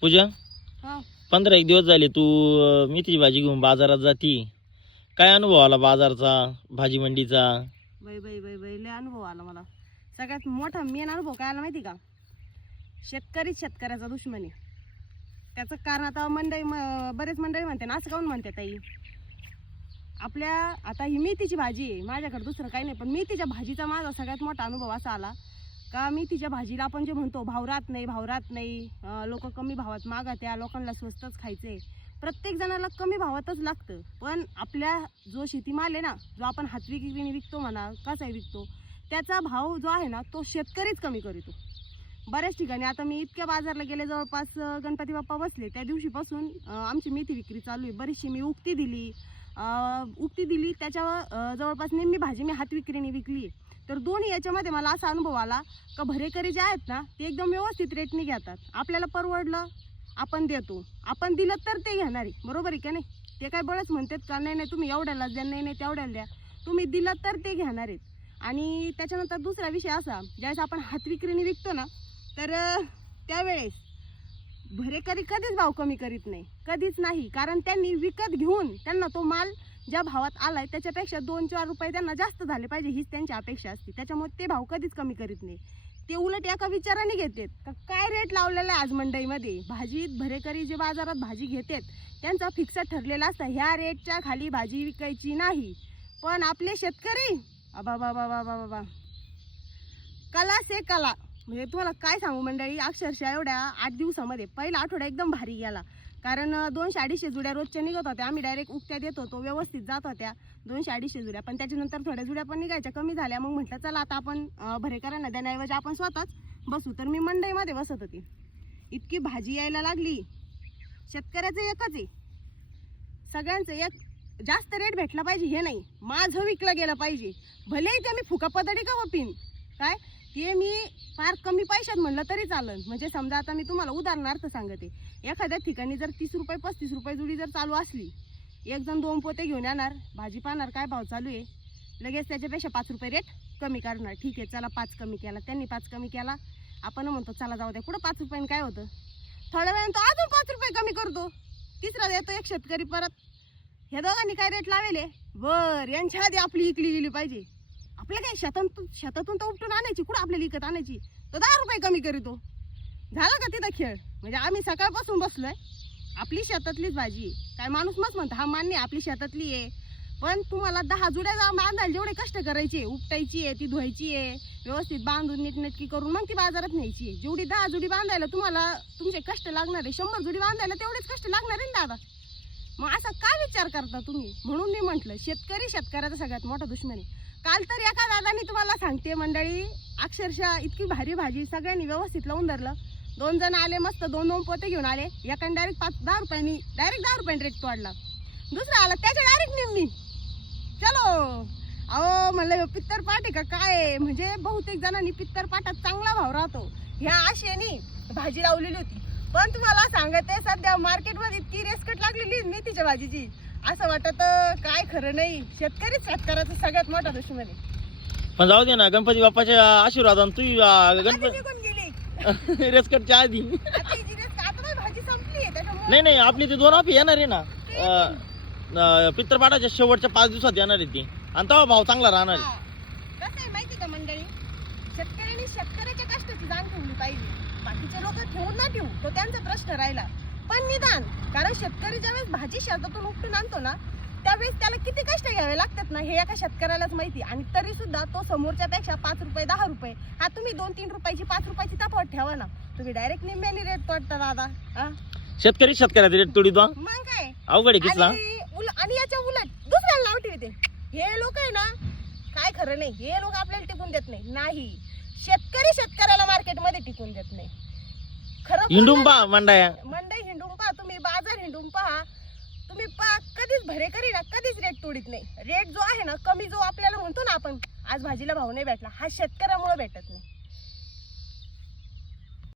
पूजा? हा. पंधरा एक दिवस झाले तू अं, मेथीची भाजी घेऊन बाजारात जाती. काय अनुभव आला बाजारचा भाजी मंडीचा? बाई बाई बाई बाई लय अनुभव आला मला. सगळ्यात मोठा मेन अनुभव काय आला माहिती का? शेतकरी शेतकऱ्याचा दुश्मन. त्याचं कारण आता मंडळी म- बरेच मंडळी म्हणते ना असं काऊन म्हणते ताई? आपल्या आता ही मेथीची भाजी आहे माझ्याकडे दुसरं काही नाही पण मेथीच्या भाजीचा माझा सगळ्यात मोठा अनुभव असा आला. का मेथीच्या भाजीला आपण जे म्हणतो भावरात नाही भावरात नाही लोक कमी भावात मागा त्या लोकांना स्वस्तच खायचे. प्रत्येक जणाला कमी भावातच लागतं. पण आपल्या जो शेतीमाल आहे ना जो आपण हात विक्रीने विकतो म्हणा कसा विकतो त्याचा भाव जो आहे ना तो शेतकरीच कमी करतो बऱ्याच ठिकाणी आता मी इतक्या बाजारला गेले जवळपास गणपती बाप्पा बसले त्या दिवशीपासून आमची मेथी विक्री चालू आहे. बरीचशी मी उक्ती दिली उक्ती दिली. त्याच्या जवळपास नेहमी भाजी मी हात विक्रीने विकली. तर दोन्ही याच्यामध्ये मला असा अनुभव आला का भरेकरी जे आहेत ना ते एकदम व्यवस्थित रेटने घेतात. आपल्याला परवडलं आपण देतो. आपण दिलं तर ते घेणार. आहे बरोबर आहे का नाही? ते काय बळच म्हणतात का नाही नाही तुम्ही एवढ्याला द्या. नाही नाही तेवढ्याला द्या. तुम्ही दिलं तर ते घेणार आहेत. आणि त्याच्यानंतर दुसरा विषय असा ज्यावेळेस आपण हात विक्रीने विकतो ना तर त्यावेळेस भरेकरी कधीच भाव कमी करीत नाही. कधीच नाही. कारण त्यांनी विकत घेऊन त्यांना तो माल ज्या भावात आलाय त्याच्यापेक्षा दोन चार रुपये त्यांना जास्त झाले पाहिजे हीच त्यांची अपेक्षा असते. त्याच्यामुळे ते भाव कधीच कमी करीत नाही. ते उलट एका विचाराने घेतात का काय रेट लावलेला आहे आज मंडईमध्ये? भाजीत भरेकरी जे बाजारात भाजी घेतात त्यांचा फिक्स ठरलेला असतं. ह्या रेटच्या खाली भाजी विकायची नाही. पण आपले शेतकरी अबा बाबा बाबा बाबा कला से कला. म्हणजे तुम्हाला काय सांगू मंडळी अक्षरशः एवढ्या आठ दिवसामध्ये पहिला आठवडा एकदम भारी गेला. कारण दोनशे अडीचशे जुड्या रोजच्या निघत होत्या. आम्ही डायरेक्ट उकत्या देत होतो व्यवस्थित जात होत्या. दोनशे अडीचशे जुड्या. पण त्याच्यानंतर थोड्या जुड्या पण निघायच्या कमी झाल्या. मग म्हटलं चला आता आपण भरेकरांना देण्याऐवजी आपण स्वतःच बसू. तर मी मंडईमध्ये बसत होती. इतकी भाजी यायला लागली. शेतकऱ्याचं एकच आहे. सगळ्यांचं एक जास्त रेट भेटला पाहिजे हे नाही. माझं विकलं गेलं पाहिजे. भलेही ते मी फुका पदडी का वपिन काय? ते मी फार कमी पैशात म्हणलं तरी चालेल म्हणजे समजा आता मी तुम्हाला उदाहरणार्थ सांगते. एखाद्या ठिकाणी जर तीस रुपये पस्तीस रुपये जुडी जर चालू असली एक जण दोन पोते घेऊन येणार भाजी पाहणार काय भाव चालू आहे. लगेच त्याच्यापेक्षा पाच रुपये रेट कमी करणार. ठीक आहे चला पाच कमी केला. त्यांनी पाच कमी केला. आपण म्हणतो चला जाऊ द्या. कुठं पाच रुपयाने काय होतं? थोड्या वेळानं तो अजून पाच रुपये कमी करतो. तिसरा देतो एक शेतकरी परत. ह्या दोघांनी काय रेट लावेले? बर यांच्या आधी आपली इकली गेली पाहिजे. आपल्या काय शेतातून शेतातून तर उपटून आणायची कुठं आपल्याला विकत आणायची? तो दहा रुपये कमी करीतो झाला का तिथं खेळ? म्हणजे आम्ही सकाळपासून बसलोय. आपली शेतातलीच भाजी काय माणूस मस्त म्हणतो हा मान्य आपली शेतातली आहे. पण तुम्हाला दहा जुड्या जा- बांधायला जेवढे कष्ट करायचे उपटायची आहे ती धुवायची आहे व्यवस्थित बांधून नीटनेटकी करून मग ती बाजारात न्यायची आहे. जेवढी दहा जुडी बांधायला तुम्हाला तुमचे कष्ट लागणार आहे शंभर जुडी बांधायला तेवढेच कष्ट लागणार आहे ना दादा? मग असा काय विचार करता तुम्ही? म्हणून मी म्हटलं शेतकरी शेतकऱ्याचा सगळ्यात मोठा दुश्मन आहे. काल तर एका दादानी तुम्हाला सांगते मंडळी अक्षरशः इतकी भारी भाजी सगळ्यांनी व्यवस्थित लावून धरलं. दोन जण आले मस्त दोन दोन पोते घेऊन आले. एकाने डायरेक्ट पाच दहा रुपयांनी डायरेक्ट दहा रुपयांनी रेट तोडला. दुसरा आला त्याच्या डायरेक्ट निम्मी. चलो. अहो म्हणलं पित्तर पाट आहे का काय? म्हणजे बहुतेक जणांनी पित्तर पाटात चांगला भाव राहतो. ह्या आशेनी भाजी लावलेली होती. पण तुम्हाला सांगते सध्या मार्केटमध्ये इतकी रेसकट लागलेली मेथीच्या भाजीची. असं वाटत काय खरं नाही. शेतकरीच शेतकऱ्याचा सगळ्यात मोठा दुश्मन आहे पण जाऊ दे ना गणपती बाप्पाच्या आशीर्वादानं तू अं, भाजी गणपती निघून गेली. रेसकटच्या आधी. आता जी रेस- आता माझी भाजी संपली आहे त्याच्यामुळे नाही नाही आपली ते दोन आपली येणार आहे ना. अं, अं, पित्रपाठाच्या शेवटच्या पाच दिवसात येणार आहे ती. आणि तेव्हा भाव चांगला राहणार आहे. हा. कसं आहे माहिती का मंडळी? शेतकऱ्यांनी शेतकऱ्याच्या कष्टाची जाण ठेवली पाहिजे. बाकीचे लोक ठेवून ना ठेवू तो त्यांचा प्रश्न राहिला. पण निदान कारण शेतकरी ज्यावेळेस भाजी शेतातून उपटून आणतो ना त्यावेळेस त्याला किती कष्ट घ्यावे लागतात ना हे एका शेतकऱ्यालाच माहिती आणि तरी सुद्धा तो समोरच्या पेक्षा पाच रुपये दहा रुपये हा तुम्ही दोन तीन रुपयाची पाच रुपयाची तफावत ठेवा ना. तुम्ही डायरेक्ट निम्म्याने रेट तोडता दादा हा? शेतकरी शेतकऱ्याचा रेट तोडी मग काय? अवघड आहे किसला आणि उल- आणि याच्या उलट दुसऱ्याला नाव ठेवते. हे लोक आहे ना काय खरं नाही हे लोक आपल्याला टिकून देत नाही. नाही. शेतकरी शेतकऱ्याला मार्केटमध्ये टिकून देत नाही. खरं हिंडून बोललं पा मंडाया. ना, मंडई हिंडून पहा तुम्ही बाजार हिंडून पहा. तुम्ही पहा कधीच भरेकरी ना कधीच रेट तोडीत नाही. रेट जो आहे ना कमी जो आपल्याला म्हणतो ना आपण आज भाजीला भाव नाही भेटला हा शेतकऱ्यामुळे भेटत नाही.